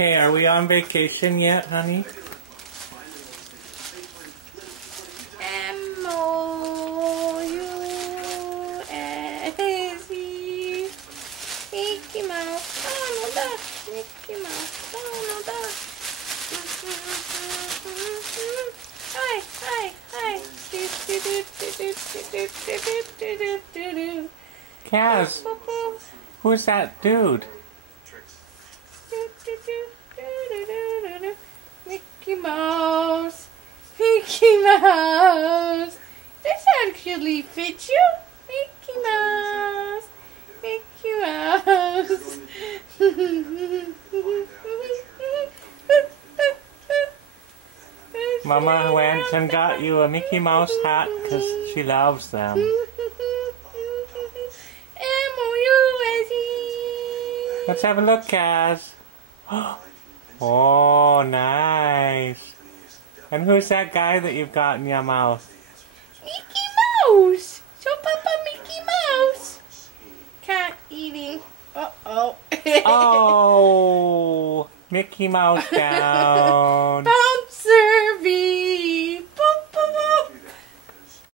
Okay, are we on vacation yet, honey? M-O-U-S-E Mickey Mouse, Donald Duck, Mickey Mouse, Donald Duck. Hi, hi, hi. Kaz, who's that dude? Mickey Mouse, Mickey Mouse. This actually fits you, Mickey Mouse, Mickey Mouse. Mama went and got you a Mickey Mouse hat because she loves them. M-O-U-S-E. Let's have a look, Kaz. Oh, nice. And who's that guy that you've got in your mouth? Mickey Mouse. So Papa Mickey Mouse. Cat eating. Uh-oh. Oh, Mickey Mouse down.